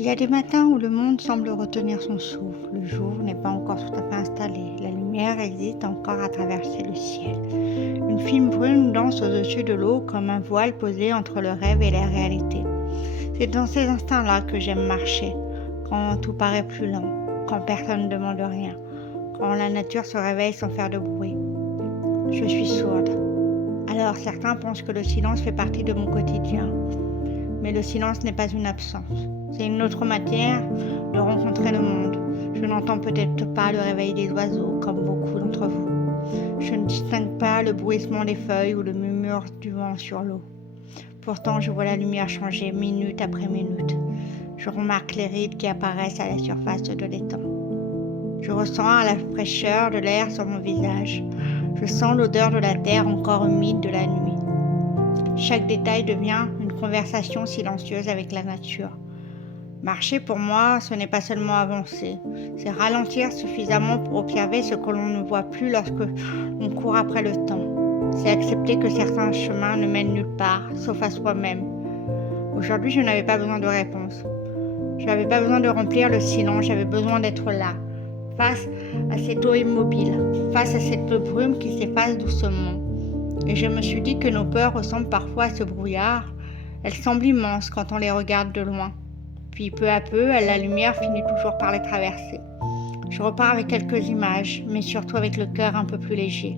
Il y a des matins où le monde semble retenir son souffle. Le jour n'est pas encore tout à fait installé. La lumière hésite encore à traverser le ciel. Une fine brune danse au-dessus de l'eau comme un voile posé entre le rêve et la réalité. C'est dans ces instants-là que j'aime marcher, quand tout paraît plus lent, quand personne ne demande rien, quand la nature se réveille sans faire de bruit. Je suis sourde. Alors certains pensent que le silence fait partie de mon quotidien. Mais le silence n'est pas une absence. C'est une autre manière de rencontrer le monde. Je n'entends peut-être pas le réveil des oiseaux, comme beaucoup d'entre vous. Je ne distingue pas le bruissement des feuilles ou le murmure du vent sur l'eau. Pourtant, je vois la lumière changer minute après minute. Je remarque les rides qui apparaissent à la surface de l'étang. Je ressens la fraîcheur de l'air sur mon visage. Je sens l'odeur de la terre encore humide de la nuit. Chaque détail devient une conversation silencieuse avec la nature. Marcher pour moi, ce n'est pas seulement avancer, c'est ralentir suffisamment pour observer ce que l'on ne voit plus lorsque l'on court après le temps. C'est accepter que certains chemins ne mènent nulle part, sauf à soi-même. Aujourd'hui, je n'avais pas besoin de réponse. Je n'avais pas besoin de remplir le silence, j'avais besoin d'être là, face à cette eau immobile, face à cette brume qui s'efface doucement. Et je me suis dit que nos peurs ressemblent parfois à ce brouillard. Elles semblent immenses quand on les regarde de loin. Puis peu à peu, la lumière finit toujours par les traverser. Je repars avec quelques images, mais surtout avec le cœur un peu plus léger.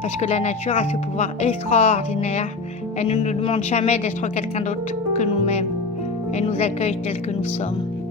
Parce que la nature a ce pouvoir extraordinaire. Elle ne nous demande jamais d'être quelqu'un d'autre que nous-mêmes. Elle nous accueille tels que nous sommes.